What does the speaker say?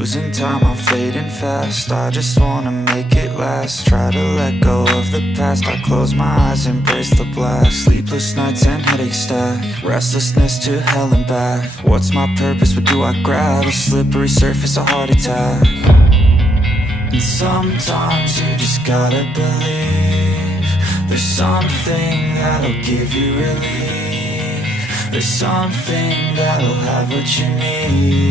Losing time, I'm fading fast. I just wanna make it last. Try to let go of the past. I close my eyes, embrace the blast. Sleepless nights and headaches stack. Restlessness to hell and back. What's my purpose, what do I grab? A slippery surface, a heart attack. And sometimes you just gotta believe there's something that'll give you relief. There's something that'll have what you need.